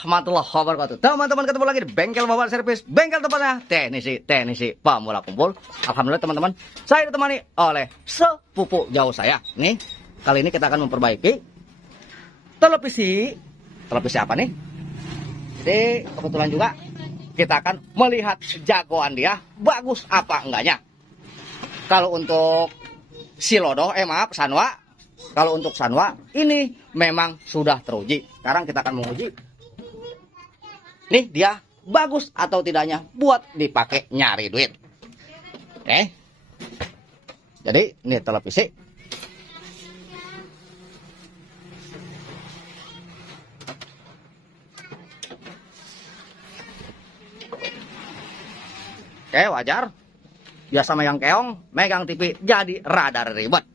warahmatullahi wabarakatuh. Teman-teman, ketemu lagi di bengkel mobile service, bengkel tempatnya teknisi pemula kumpul. Alhamdulillah teman-teman, saya ditemani oleh sepupu jauh saya. Nih, kali ini kita akan memperbaiki televisi apa nih? Jadi kebetulan juga kita akan melihat jagoan dia bagus apa enggaknya. Kalau untuk Sanwa. Kalau untuk Sanwa ini memang sudah teruji. Sekarang kita akan menguji nih dia bagus atau tidaknya buat dipakai nyari duit. Oke. Jadi ini televisi. Oke, wajar. Biasa megang keong, megang TV jadi radar ribet.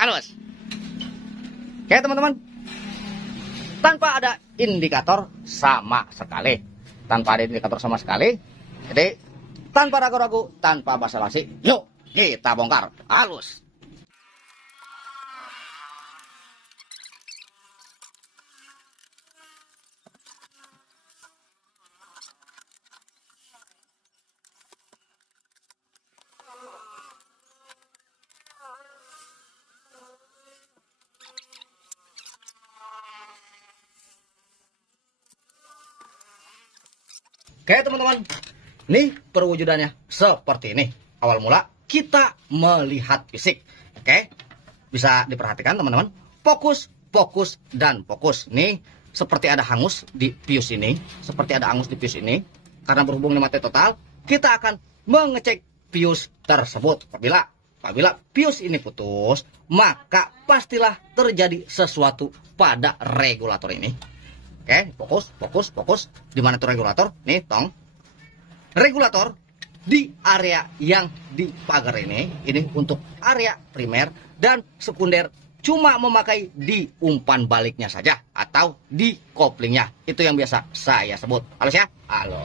Halus. Oke teman-teman, tanpa ada indikator sama sekali, jadi tanpa ragu-ragu, tanpa basa-basi, yuk kita bongkar. Halus. Oke teman-teman, nih perwujudannya seperti ini. Awal mula kita melihat fisik. Oke, bisa diperhatikan teman-teman. Fokus, dan fokus. Nih seperti ada hangus di fuse ini. Karena berhubung dengan mati total, kita akan mengecek fuse tersebut. Apabila fuse ini putus, maka pastilah terjadi sesuatu pada regulator ini. Oke, fokus. Di mana tuh regulator? Nih, tong. Regulator di area yang di pagar ini untuk area primer dan sekunder cuma memakai di umpan baliknya saja atau di koplingnya. Itu yang biasa saya sebut. Halus ya? Halo.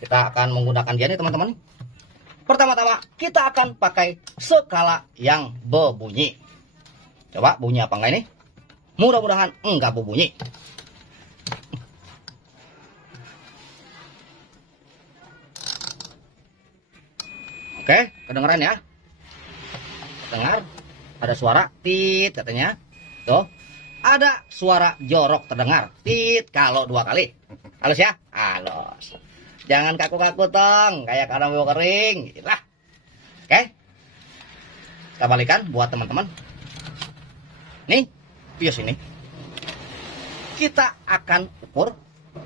Kita akan menggunakan dia nih, teman-teman. Pertama-tama kita akan pakai skala yang berbunyi. Coba bunyi apa enggak ini? Mudah-mudahan enggak berbunyi. Oke, kedengeran ya? Dengar? Ada suara tit katanya. Tuh. Ada suara jorok terdengar. Tit kalau 2 kali. Halus ya? Halus. Jangan kaku-kaku tong, kayak orang mau kering. Itulah. Oke. Kita balikan buat teman-teman. Nih, fuse ini. Kita akan ukur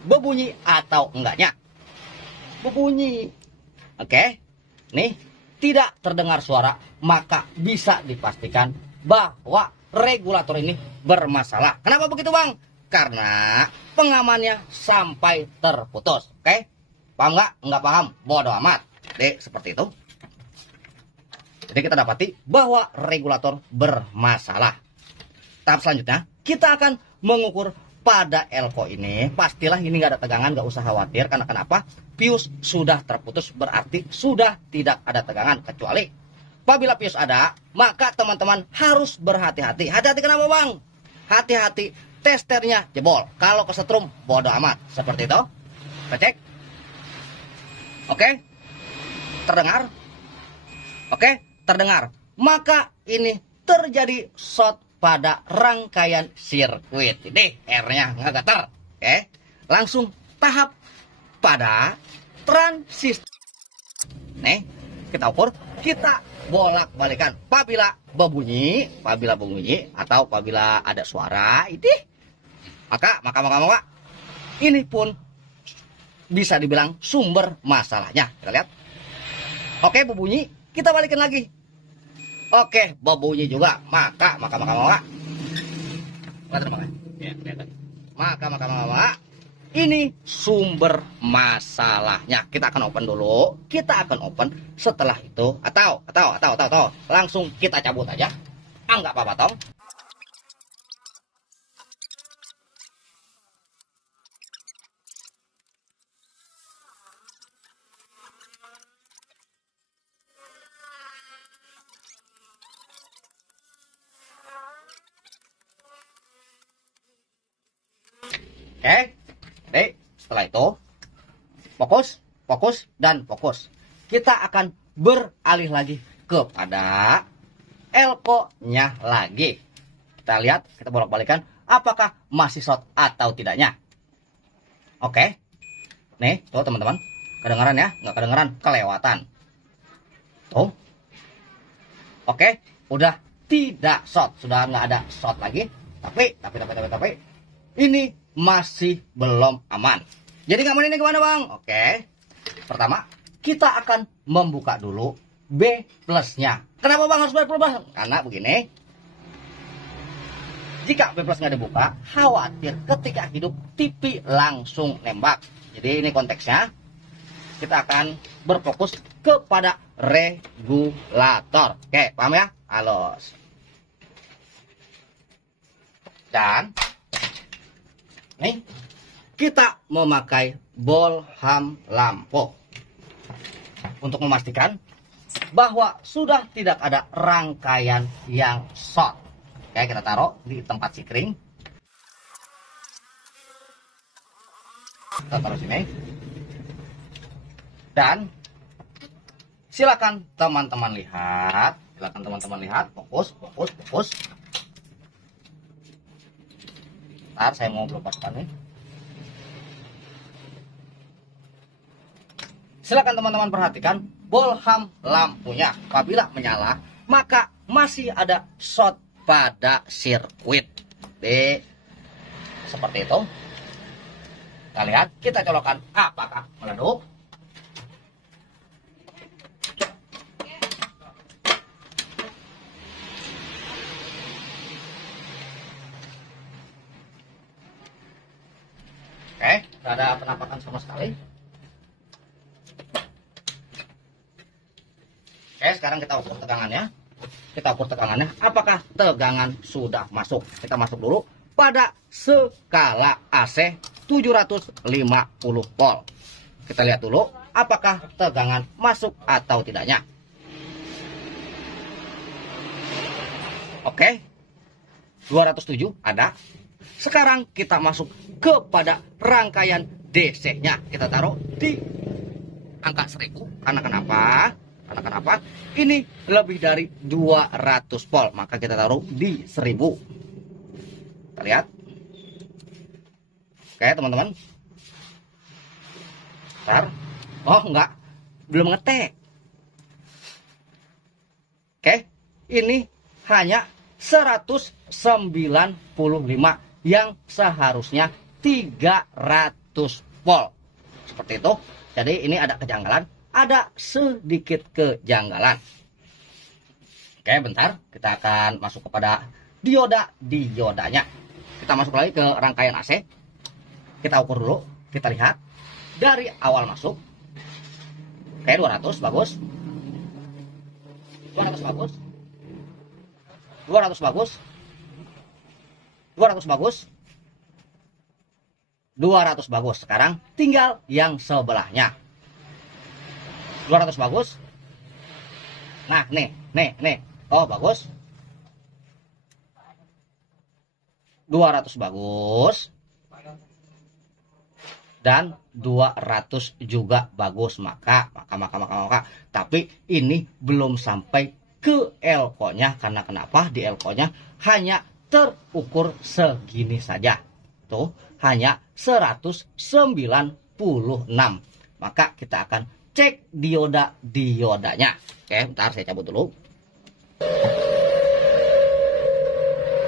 berbunyi atau enggaknya. Berbunyi. Oke. Nih, tidak terdengar suara, maka bisa dipastikan bahwa regulator ini bermasalah. Kenapa begitu, Bang? Karena pengamannya sampai terputus. Oke? Paham nggak? Nggak paham? Bodoh amat. Jadi, seperti itu. Jadi, kita dapati bahwa regulator bermasalah. Tahap selanjutnya, kita akan mengukur pada elko ini. Pastilah ini nggak ada tegangan, nggak usah khawatir. Karena kenapa? Fuse sudah terputus, berarti sudah tidak ada tegangan. Kecuali apabila fuse ada, maka teman-teman harus berhati-hati. Hati-hati kenapa, Bang? Hati-hati testernya jebol. Kalau kesetrum, bodoh amat. Seperti itu. Kita cek. Oke. Terdengar? Oke, terdengar. Maka ini terjadi short pada rangkaian sirkuit. Ini R-nya nggak getar. Oke. Langsung tahap pada transistor. Nih, kita ukur, kita bolak-balikan. Apabila berbunyi atau apabila ada suara, ini maka ini pun bisa dibilang sumber masalahnya. Kita lihat. Oke, berbunyi, kita balikin lagi. Oke, berbunyi juga. Maka ini sumber masalahnya. Kita akan open dulu. Setelah itu atau langsung kita cabut aja. Enggak apa-apa, Tom. Oke. Jadi setelah itu fokus, fokus, dan fokus. Kita akan beralih lagi kepada elko-nya lagi. Kita lihat, kita bolak-balikan apakah masih short atau tidaknya. Oke. Nih, tuh teman-teman. Kedengaran ya? Nggak kedengaran, kelewatan. Tuh. Oke, udah tidak short, sudah nggak ada short lagi. Tapi ini masih belum aman. Jadi ngaman ini gimana bang? Oke, pertama kita akan membuka dulu B plusnya. Kenapa bang harus B plus bang? Karena begini, jika B plus nggak dibuka, khawatir ketika hidup TV langsung nembak. Jadi ini konteksnya, kita akan berfokus kepada regulator. Oke, paham ya? Halus. Dan nih kita memakai bolham lampu untuk memastikan bahwa sudah tidak ada rangkaian yang short. Oke, kita taruh di tempat sikring. Kita taruh sini. Dan silakan teman-teman lihat, fokus. Ntar saya mau lepaskan nih. Silakan teman-teman perhatikan bolham lampunya. Apabila menyala, maka masih ada short pada sirkuit. Seperti itu. Kita lihat, kita colokkan apakah meleduk. Oke, tidak ada penampakan sama sekali. Oke, sekarang kita ukur tegangannya. Apakah tegangan sudah masuk? Kita masuk dulu pada skala AC 750 volt. Kita lihat dulu apakah tegangan masuk atau tidaknya. Oke, 207 ada. Sekarang kita masuk kepada rangkaian DC-nya. Kita taruh di angka 1000. Karena kenapa? Ini lebih dari 200 volt. Maka kita taruh di 1000. Kita lihat. Oke teman-teman. Bentar. Oh enggak. Belum ngetek. Oke. Ini hanya 195 yang seharusnya 300 volt. Seperti itu. Jadi ini ada kejanggalan. Ada sedikit kejanggalan. Oke, bentar. Kita akan masuk kepada diodanya. Kita masuk lagi ke rangkaian AC. Kita ukur dulu. Kita lihat. Dari awal masuk. Oke, 200. Bagus. 200 bagus. 200 bagus. 200 bagus. 200 bagus. Sekarang tinggal yang sebelahnya. 200 bagus. Nah, nih. Oh, bagus. 200 bagus. Dan 200 juga bagus. Maka. Tapi ini belum sampai ke elko-nya. Karena kenapa? Di elko-nya hanya terukur segini saja. Tuh, hanya 196. Maka kita akan cek diodanya. Oke, bentar saya cabut dulu.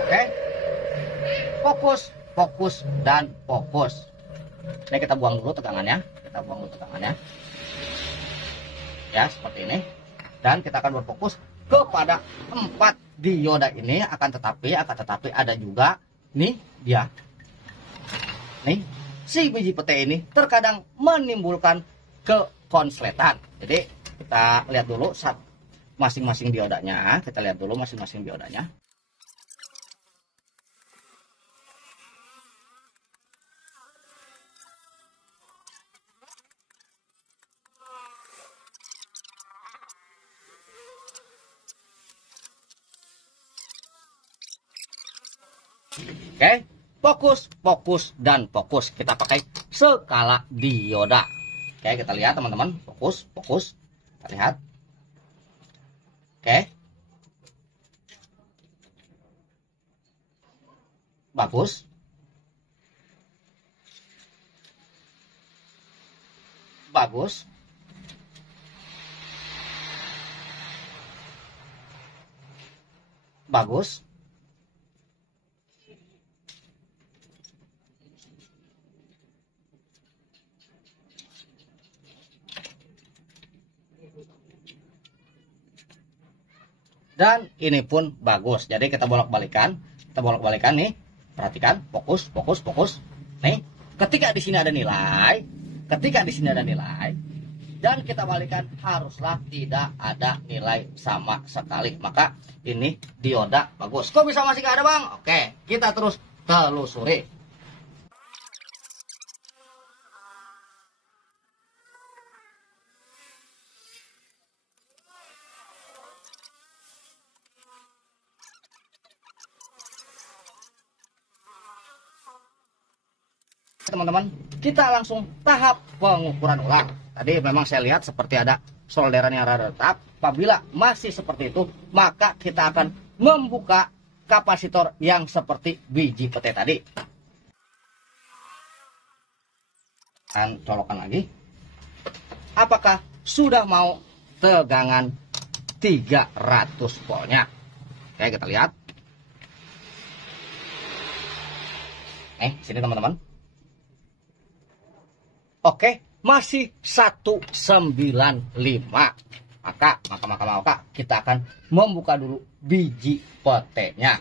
Oke. Fokus, dan fokus. Ini kita buang dulu tegangannya. Ya, seperti ini. Dan kita akan berfokus kepada 4 dioda ini. Akan tetapi ada juga nih dia. Nih, si biji pete ini terkadang menimbulkan kekonsletan. Jadi kita lihat dulu masing-masing diodanya. Oke, fokus, fokus, dan fokus. Kita pakai skala dioda. Oke, kita lihat teman-teman. Fokus, fokus. Kita lihat. Oke. Bagus. Bagus. Bagus. Dan ini pun bagus. Jadi kita bolak-balikan. Kita bolak-balikan nih. Perhatikan, fokus, fokus, fokus. Nih, ketika di sini ada nilai, dan kita balikan, haruslah tidak ada nilai sama sekali. Maka ini dioda bagus. Kok bisa masih nggak ada, Bang? Oke, kita terus telusuri. Teman-teman, kita langsung tahap pengukuran ulang. Tadi memang saya lihat seperti ada solderan yang rada retak. Apabila masih seperti itu, maka kita akan membuka kapasitor yang seperti biji pete tadi. Dan colokan lagi. Apakah sudah mau tegangan 300 voltnya? Oke, kita lihat. Sini teman-teman. Oke, masih 195. Maka kita akan membuka dulu biji petenya.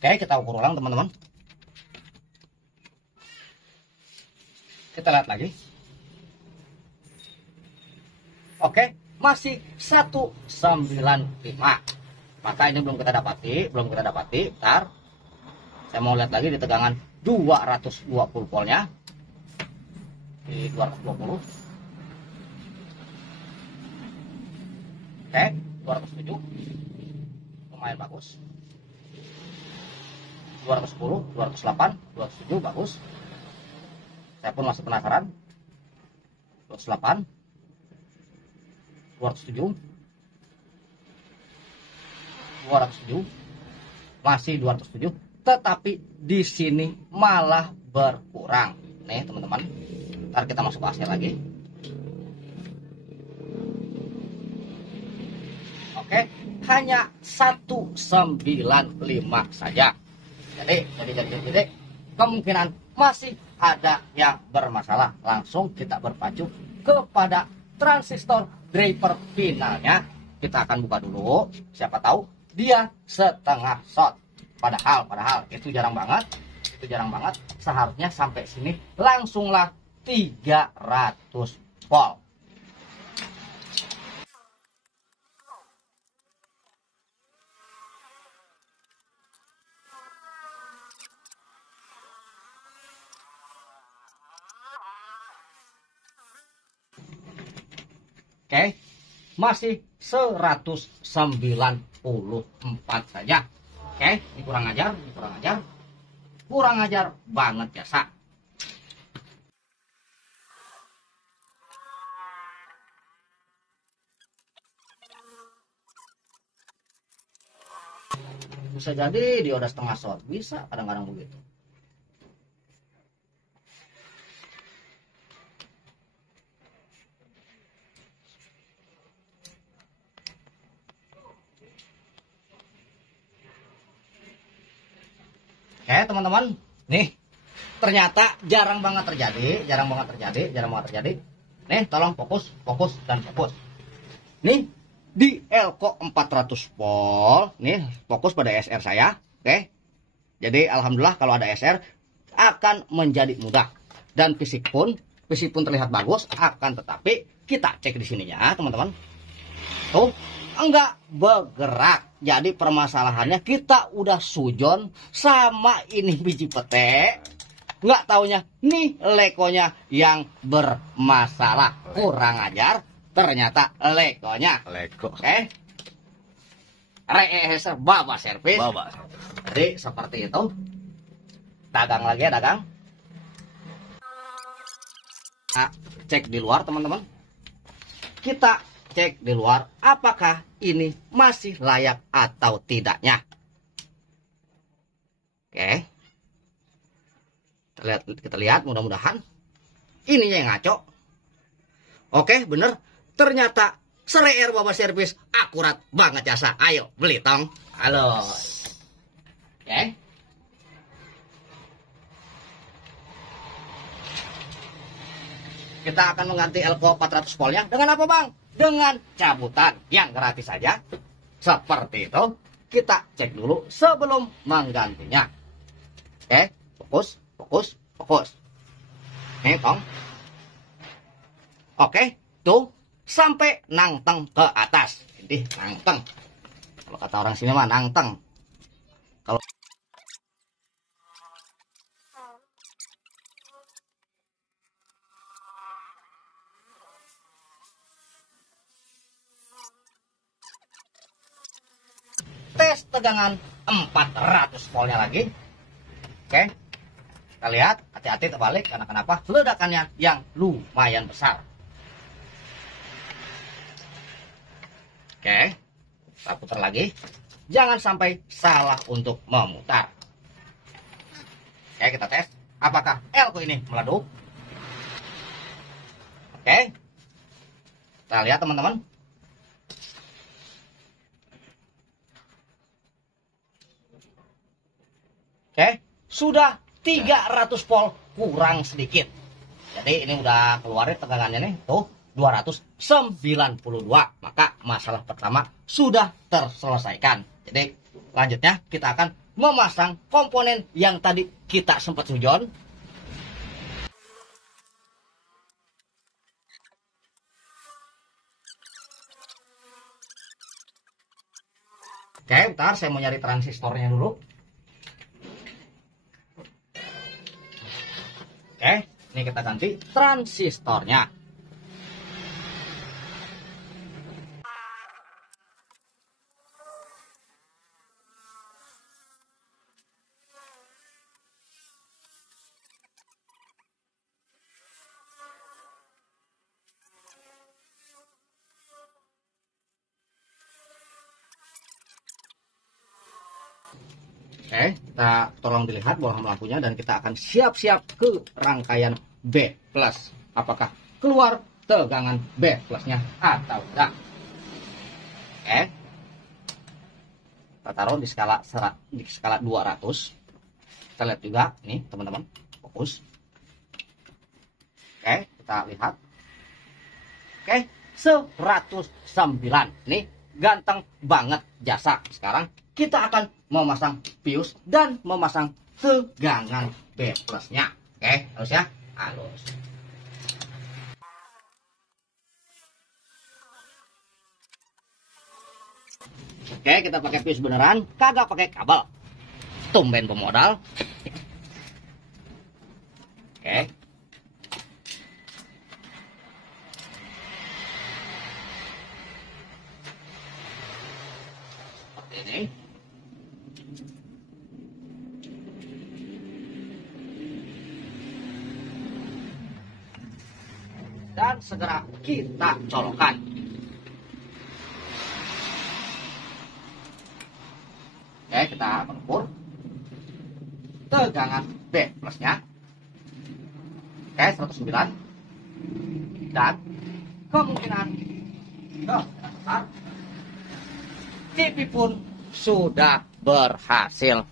Oke, kita ukur ulang teman-teman. Kita lihat lagi. Oke, masih 195. Maka ini belum kita dapati. Ntar saya mau lihat lagi di tegangan 220 voltnya. Di 220. Oke, 207. Lumayan bagus. 210, 208, 207 bagus. Saya pun masih penasaran. 208, 207. 207, masih 207, tetapi di sini malah berkurang. Nih teman-teman, ntar kita masuk AC lagi. Oke, hanya 195 saja. Jadi kemungkinan masih ada yang bermasalah. Langsung kita berpacu kepada transistor driver finalnya. Kita akan buka dulu. Siapa tahu dia setengah short. Padahal itu jarang banget. Seharusnya sampai sini langsunglah 300 volt. Oke, masih 194 saja. Oke, ini kurang ajar banget biasa. Bisa jadi dioda setengah short, bisa kadang-kadang begitu. Oke teman-teman, nih ternyata jarang banget terjadi. Nih tolong fokus dan fokus. Nih di Elko 400 volt, nih fokus pada SR saya. Oke, jadi alhamdulillah kalau ada SR akan menjadi mudah dan fisik pun terlihat bagus. Akan tetapi kita cek di sininya teman-teman, tuh enggak bergerak. Jadi permasalahannya kita udah sujon sama ini biji pete, nggak taunya nih lekonya yang bermasalah. Kurang ajar ternyata legonya. Lego. Oke. Reeser Baba Servis. Baba. Jadi seperti itu. Dagang lagi ya, dagang. Nah, cek di luar teman-teman. Kita cek di luar apakah ini masih layak atau tidaknya. Oke. Kita lihat mudah-mudahan ininya yang ngaco. Oke, bener. Ternyata Sereer Baba Servis akurat banget jasa. Ayo beli tong. Halo. Oke. Kita akan mengganti elko 400 voltnya dengan apa bang? Dengan cabutan yang gratis saja. Seperti itu. Kita cek dulu sebelum menggantinya. Oke, fokus, fokus, fokus. Oke, tong. Oke, tuh sampai nangteng ke atas. Ini nangteng. Kalau kata orang sini mah nangteng. Kalau tes tegangan 400 voltnya lagi. Oke, kita lihat, hati-hati terbalik karena kenapa? Ledakannya yang lumayan besar. Oke, kita putar lagi. Jangan sampai salah untuk memutar. Oke, kita tes apakah elko ini meleduk. Oke, kita lihat teman-teman. Oke, sudah 300 volt kurang sedikit. Jadi ini udah keluarin tegangannya nih, tuh 292. Maka masalah pertama sudah terselesaikan. Jadi lanjutnya kita akan memasang komponen yang tadi kita sempat sujon. Oke, bentar saya mau nyari transistornya dulu. Oke, ini kita ganti transistornya. Oke, kita tolong dilihat bohlam lampunya dan kita akan siap-siap ke rangkaian B+. Apakah keluar tegangan B plusnya atau tidak? Oke. Kita taruh di skala 200. Kita lihat juga nih, teman-teman. Fokus. Oke, kita lihat. Oke, 109. Nih, ganteng banget jasa. Sekarang kita akan memasang pius dan memasang tegangan B plusnya. Oke, halus ya, halus. Oke, kita pakai pius beneran, kagak pakai kabel. Tumben pemodal. Oke. Seperti ini. Dan segera kita colokkan. Oke, kita mengukur tegangan B plusnya. Oke, 109. Dan kemungkinan besar TV pun sudah berhasil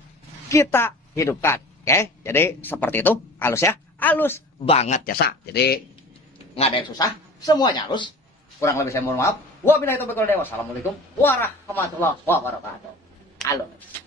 kita hidupkan. Oke, jadi seperti itu. Halus ya, halus banget jasa. Jadi nggak ada yang susah, semuanya halus. Kurang lebih saya mohon maaf. Wabillahi taufiq wal hidayah. Wassalamualaikum warahmatullahi wabarakatuh. Halus.